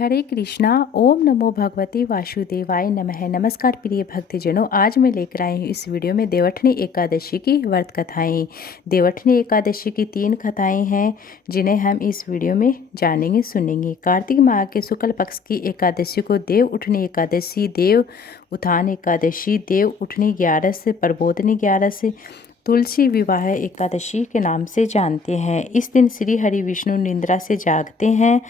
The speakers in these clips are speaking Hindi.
हरे कृष्णा। ओम नमो भगवते वासुदेवाय नमः। नमस्कार प्रिय भक्तजनों, आज मैं लेकर आई हूँ इस वीडियो में देवउठनी एकादशी की व्रत कथाएं। देवउठनी एकादशी की 3 कथाएं हैं जिन्हें हम इस वीडियो में जानेंगे सुनेंगे। कार्तिक माह के शुक्ल पक्ष की एकादशी को देव उठनी एकादशी, देव उत्थान एकादशी, देव उठनी 11 प्रबोधनी 11 तुलसी विवाह एकादशी के नाम से जानते हैं। इस दिन श्री हरि विष्णु निद्रा से जागते हैं।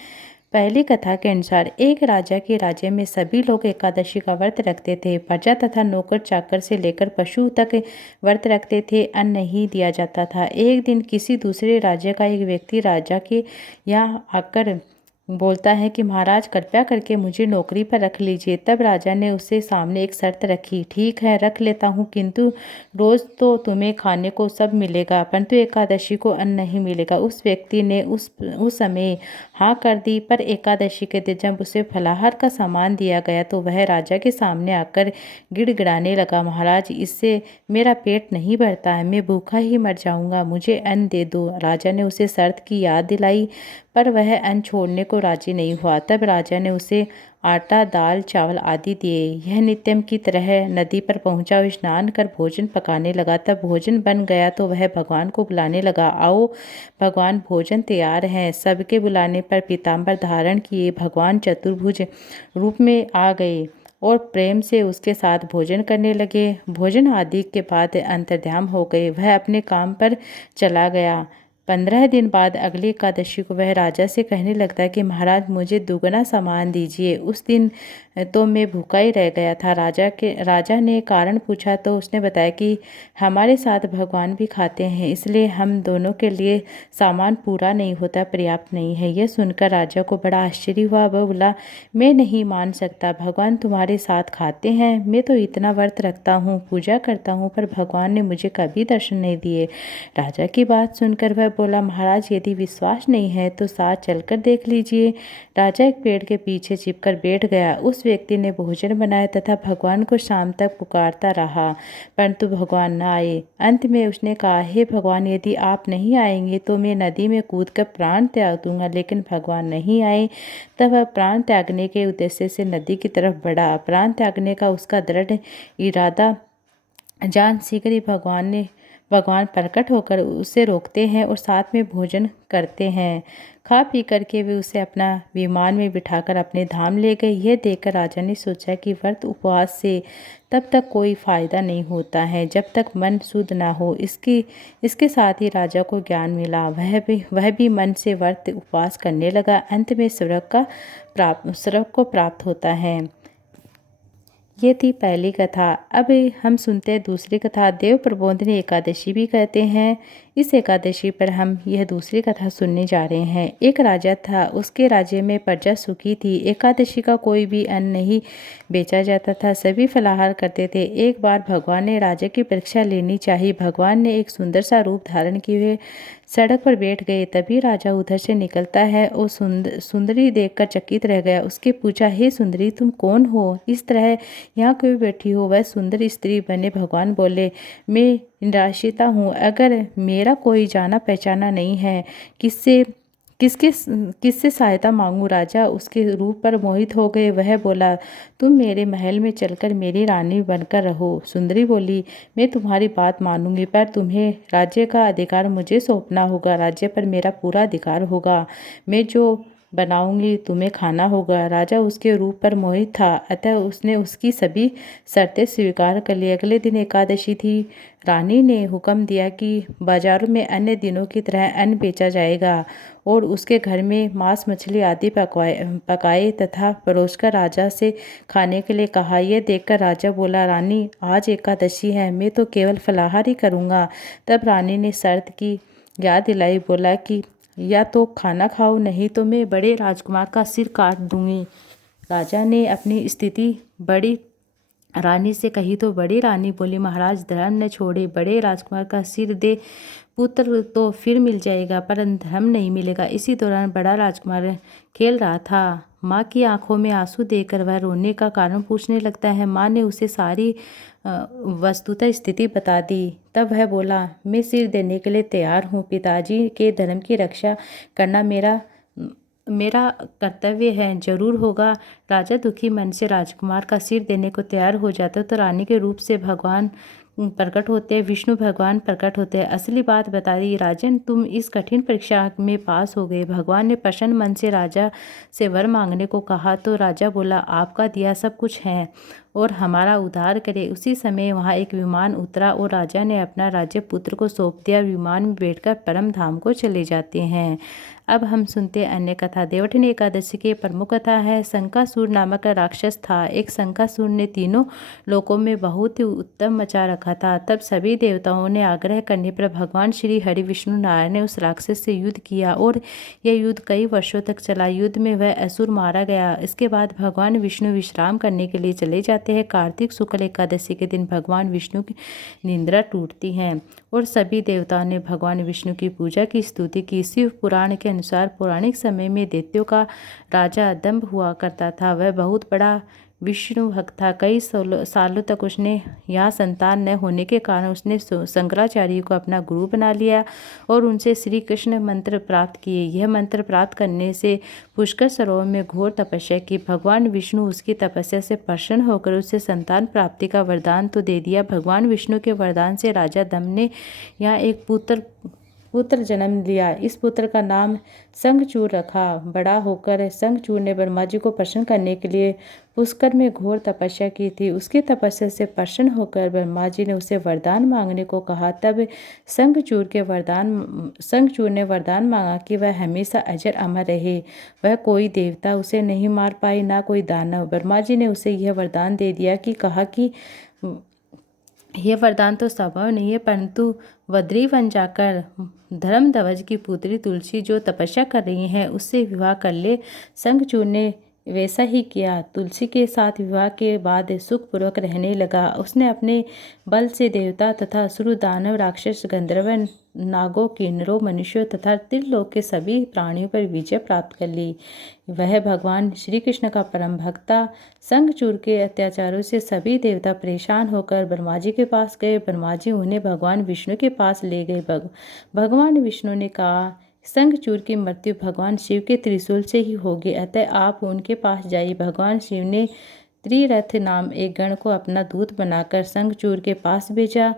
पहली कथा के अनुसार एक राजा के राज्य में सभी लोग एकादशी का व्रत रखते थे। प्रजा तथा नौकर चाकर से लेकर पशु तक व्रत रखते थे। अन्न नहीं दिया जाता था। एक दिन किसी दूसरे राज्य का एक व्यक्ति राजा के यहाँ आकर बोलता है कि महाराज कृपया करके मुझे नौकरी पर रख लीजिए। तब राजा ने उससे सामने एक शर्त रखी। ठीक है, रख लेता हूँ, किंतु रोज तो तुम्हें खाने को सब मिलेगा, परंतु एकादशी को अन्न नहीं मिलेगा। उस व्यक्ति ने उस समय हाँ कर दी। पर एकादशी के दिन जब उसे फलाहार का सामान दिया गया तो वह राजा के सामने आकर गिड़गिड़ाने लगा, महाराज इससे मेरा पेट नहीं भरता है, मैं भूखा ही मर जाऊंगा, मुझे अन्न दे दो। राजा ने उसे शर्त की याद दिलाई, पर वह अन्न छोड़ने को राजी नहीं हुआ। तब राजा ने उसे आटा, दाल, चावल आदि दिए। यह नित्यम की तरह नदी पर पहुंचा और स्नान कर भोजन पकाने लगा। तब भोजन बन गया तो वह भगवान को बुलाने लगा, आओ भगवान, भोजन तैयार है। सबके बुलाने पर पीताम्बर धारण किए भगवान चतुर्भुज रूप में आ गए और प्रेम से उसके साथ भोजन करने लगे। भोजन आदि के बाद अंतर्ध्यान हो गए। वह अपने काम पर चला गया। 15 दिन बाद अगली एकादशी को वह राजा से कहने लगता है कि महाराज मुझे दुगना सामान दीजिए। उस दिन तो मैं भूखा ही रह गया था। राजा ने कारण पूछा तो उसने बताया कि हमारे साथ भगवान भी खाते हैं, इसलिए हम दोनों के लिए सामान पूरा नहीं होता, पर्याप्त नहीं है। यह सुनकर राजा को बड़ा आश्चर्य हुआ। वह बोला, मैं नहीं मान सकता, भगवान तुम्हारे साथ खाते हैं। मैं तो इतना व्रत रखता हूँ, पूजा करता हूँ, पर भगवान ने मुझे कभी दर्शन नहीं दिए। राजा की बात सुनकर वह बोला, महाराज यदि विश्वास नहीं है तो साथ चलकर देख लीजिए। राजा एक पेड़ के पीछे छिपकर बैठ गया। उस व्यक्ति ने भोजन बनाया तथा भगवान को शाम तक पुकारता रहा, परंतु भगवान न आए। अंत में उसने कहा, हे भगवान, यदि आप नहीं आएंगे तो मैं नदी में कूदकर प्राण त्याग दूंगा। लेकिन भगवान नहीं आए। तब वह प्राण त्यागने के उद्देश्य से नदी की तरफ बढ़ा। प्राण त्यागने का उसका दृढ़ इरादा जान शीघ्र ही भगवान प्रकट होकर उसे रोकते हैं और साथ में भोजन करते हैं। खा पी करके वे उसे अपना विमान में बिठाकर अपने धाम ले गए। यह देखकर राजा ने सोचा कि व्रत उपवास से तब तक कोई फायदा नहीं होता है जब तक मन शुद्ध ना हो। इसके साथ ही राजा को ज्ञान मिला। वह भी मन से व्रत उपवास करने लगा। अंत में स्वर्ग को प्राप्त होता है। ये थी पहली कथा। अब हम सुनते हैं दूसरी कथा। देव प्रबोधनी एकादशी भी कहते हैं। इस एकादशी पर हम यह दूसरी कथा सुनने जा रहे हैं। एक राजा था, उसके राज्य में प्रजा सुखी थी। एकादशी का कोई भी अन्न नहीं बेचा जाता था, सभी फलाहार करते थे। एक बार भगवान ने राजा की परीक्षा लेनी चाहिए। भगवान ने एक सुंदर सा रूप धारण किए हुए सड़क पर बैठ गए। तभी राजा उधर से निकलता है और सुंदरी देखकर चकित रह गया। उसके पूछा, हे सुंदरी, तुम कौन हो? इस तरह यहाँ क्यों बैठी हो? वह सुंदर स्त्री बने भगवान बोले, मैं निराश्रिता हूँ। अगर मेरा कोई जाना पहचाना नहीं है, किससे सहायता मांगूं? राजा उसके रूप पर मोहित हो गए। वह बोला, तुम मेरे महल में चलकर मेरी रानी बनकर रहो। सुंदरी बोली, मैं तुम्हारी बात मानूंगी, पर तुम्हें राज्य का अधिकार मुझे सौंपना होगा। राज्य पर मेरा पूरा अधिकार होगा। मैं जो बनाऊंगी तुम्हें खाना होगा। राजा उसके रूप पर मोहित था, अतः उसने उसकी सभी शर्तें स्वीकार कर ली। अगले दिन एकादशी थी। रानी ने हुक्म दिया कि बाजारों में अन्य दिनों की तरह अन्न बेचा जाएगा और उसके घर में मांस मछली आदि पकाए तथा परोसकर राजा से खाने के लिए कहा। यह देखकर राजा बोला, रानी आज एकादशी है, मैं तो केवल फलाहार ही करूँगा। तब रानी ने शर्त की याद दिलाई, बोला कि या तो खाना खाओ, नहीं तो मैं बड़े राजकुमार का सिर काट दूंगी। राजा ने अपनी स्थिति बड़ी रानी से कही तो बड़ी रानी बोली, महाराज धर्म न छोड़े, बड़े राजकुमार का सिर दे, पुत्र तो फिर मिल जाएगा पर धर्म नहीं मिलेगा। इसी दौरान बड़ा राजकुमार खेल रहा था। माँ की आंखों में आंसू देखकर वह रोने का कारण पूछने लगता है। माँ ने उसे सारी वस्तुतः स्थिति बता दी। तब वह बोला, मैं सिर देने के लिए तैयार हूँ। पिताजी के धर्म की रक्षा करना मेरा मेरा कर्तव्य है, जरूर होगा। राजा दुखी मन से राजकुमार का सिर देने को तैयार हो जाता तो रानी के रूप से भगवान प्रकट होते हैं, विष्णु भगवान प्रकट होते हैं। असली बात बता दी, राजन तुम इस कठिन परीक्षा में पास हो गए। भगवान ने प्रसन्न मन से राजा से वर मांगने को कहा तो राजा बोला, आपका दिया सब कुछ है और हमारा उद्धार करे। उसी समय वहाँ एक विमान उतरा और राजा ने अपना राज्य पुत्र को सौंप दिया। विमान में बैठकर परम धाम को चले जाते हैं। अब हम सुनते हैं अन्य कथा। देवठनी एकादशी की प्रमुख कथा है। शंकासुर नामक राक्षस था। एक शंकासुर ने तीनों लोकों में बहुत ही उत्तम मचा रखा था। तब सभी देवताओं ने आग्रह करने पर भगवान श्री हरि विष्णु नारायण ने उस राक्षस से युद्ध किया और यह युद्ध कई वर्षों तक चला। युद्ध में वह असुर मारा गया। इसके बाद भगवान विष्णु विश्राम करने के लिए चले जाते हैं। कार्तिक शुक्ल एकादशी के दिन भगवान विष्णु की निद्रा टूटती है और सभी देवताओं ने भगवान विष्णु की पूजा की स्तुति की। शिव पुराण के अनुसार पौराणिक समय में दैत्यों का राजा दंभ हुआ करता था। वह बहुत बड़ा विष्णु भक्त था। कई सालों तक उसने यहाँ संतान न होने के कारण उसने शंकराचार्य को अपना गुरु बना लिया और उनसे श्री कृष्ण मंत्र प्राप्त किए। यह मंत्र प्राप्त करने से पुष्कर सरोवर में घोर तपस्या की। भगवान विष्णु उसकी तपस्या से प्रसन्न होकर उसे संतान प्राप्ति का वरदान तो दे दिया। भगवान विष्णु के वरदान से राजा दंभ ने यहाँ एक पुत्र जन्म लिया। इस पुत्र का नाम शंखचूड़ रखा। बड़ा होकर शंखचूड़ ने ब्रह्मा जी को प्रसन्न करने के लिए पुष्कर में घोर तपस्या की थी। उसकी तपस्या से प्रसन्न होकर ब्रह्मा जी ने उसे वरदान मांगने को कहा। तब शंखचूड़ ने वरदान मांगा कि वह हमेशा अजर अमर रहे। वह कोई देवता उसे नहीं मार पाई, ना कोई दानव। ब्रह्मा जी ने उसे यह वरदान दे दिया कि कहा कि यह वरदान तो संभव नहीं है, परंतु बद्री वन जाकर धर्मध्वज की पुत्री तुलसी जो तपस्या कर रही हैं उससे विवाह कर ले। शंखचूड़ ने वैसा ही किया। तुलसी के साथ विवाह के बाद सुखपूर्वक रहने लगा। उसने अपने बल से देवता तथा असुर, दानव, राक्षस, गंधर्व, नागों, किन्नरों, मनुष्यों तथा त्रिलोक के सभी प्राणियों पर विजय प्राप्त कर ली। वह भगवान श्री कृष्ण का परम भक्त था। शंखचूड़ के अत्याचारों से सभी देवता परेशान होकर ब्रह्मा जी के पास गए। ब्रह्मा जी उन्हें भगवान विष्णु के पास ले गए। भगवान विष्णु ने कहा, शंखचूड़ की मृत्यु भगवान शिव के त्रिशूल से ही होगी, अतः आप उनके पास जाइए। भगवान शिव ने त्रिरथ नाम एक गण को अपना दूत बनाकर शंखचूड़ के पास भेजा।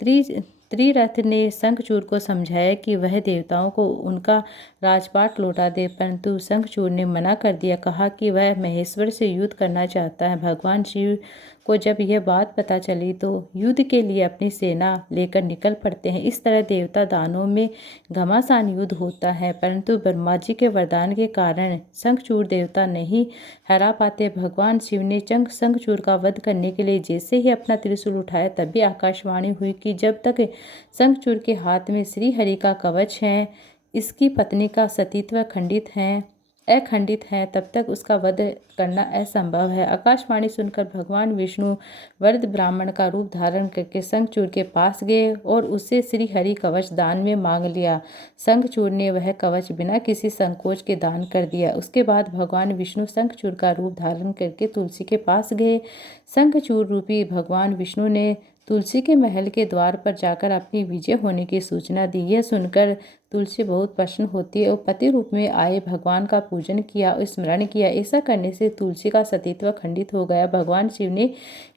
त्रिरथ ने शंखचूड़ को समझाया कि वह देवताओं को उनका राजपाट लौटा दे, परंतु शंखचूड़ ने मना कर दिया। कहा कि वह महेश्वर से युद्ध करना चाहता है। भगवान शिव को जब यह बात पता चली तो युद्ध के लिए अपनी सेना लेकर निकल पड़ते हैं। इस तरह देवता दानों में घमासान युद्ध होता है, परंतु ब्रह्मा जी के वरदान के कारण शंखचूड़ देवता नहीं हरा पाते। भगवान शिव ने शंखचूड़ का वध करने के लिए जैसे ही अपना त्रिशूल उठाया तभी आकाशवाणी हुई कि जब तक शंखचूड़ के हाथ में श्री हरि का कवच है, इसकी पत्नी का सतीत्व अखंडित है, तब तक उसका वध करना असंभव है। आकाशवाणी सुनकर भगवान विष्णु वृद्ध ब्राह्मण का रूप धारण करके शंखचूड़ के पास गए और उससे श्री हरि कवच दान में मांग लिया। शंखचूड़ ने वह कवच बिना किसी संकोच के दान कर दिया। उसके बाद भगवान विष्णु शंखचूड़ का रूप धारण करके तुलसी के पास गए। शंखचूड़ रूपी भगवान विष्णु ने तुलसी के महल के द्वार पर जाकर अपनी विजय होने की सूचना दी। यह सुनकर तुलसी बहुत प्रसन्न होती है और पति रूप में आए भगवान का पूजन किया और स्मरण किया। ऐसा करने से तुलसी का सतीत्व खंडित हो गया। भगवान शिव ने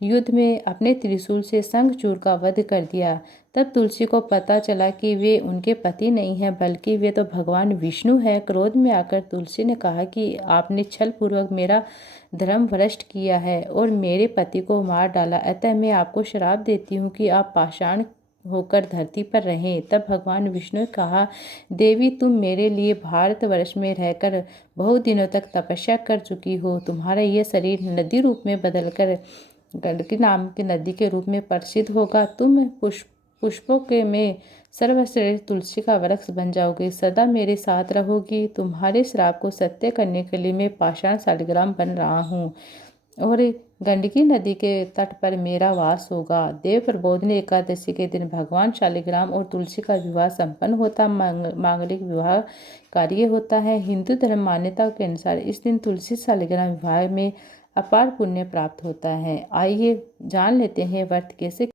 युद्ध में अपने त्रिशूल से शंखचूड़ का वध कर दिया। तब तुलसी को पता चला कि वे उनके पति नहीं हैं, बल्कि वे तो भगवान विष्णु हैं। क्रोध में आकर तुलसी ने कहा कि आपने छल पूर्वक मेरा धर्म भ्रष्ट किया है और मेरे पति को मार डाला, अतः मैं आपको श्राप देती हूँ कि आप पाषाण होकर धरती पर रहें। तब भगवान विष्णु ने कहा, देवी तुम मेरे लिए भारतवर्ष में रहकर बहुत दिनों तक तपस्या कर चुकी हो। तुम्हारा यह शरीर नदी रूप में बदलकर गंडकी नाम की नदी के रूप में प्रसिद्ध होगा। तुम पुष्पों के में सर्वश्रेष्ठ तुलसी का वृक्ष बन जाओगे, सदा मेरे साथ रहोगी। तुम्हारे श्राप को सत्य करने के लिए मैं पाषाण शालिग्राम बन रहा हूँ और गंडकी नदी के तट पर मेरा वास होगा। देव प्रबोधिनी एकादशी के दिन भगवान शालिग्राम और तुलसी का विवाह संपन्न होता मांगलिक विवाह कार्य होता है। हिंदू धर्म मान्यता के अनुसार इस दिन तुलसी शालिग्राम विवाह में अपार पुण्य प्राप्त होता है। आइए जान लेते हैं व्रत कैसे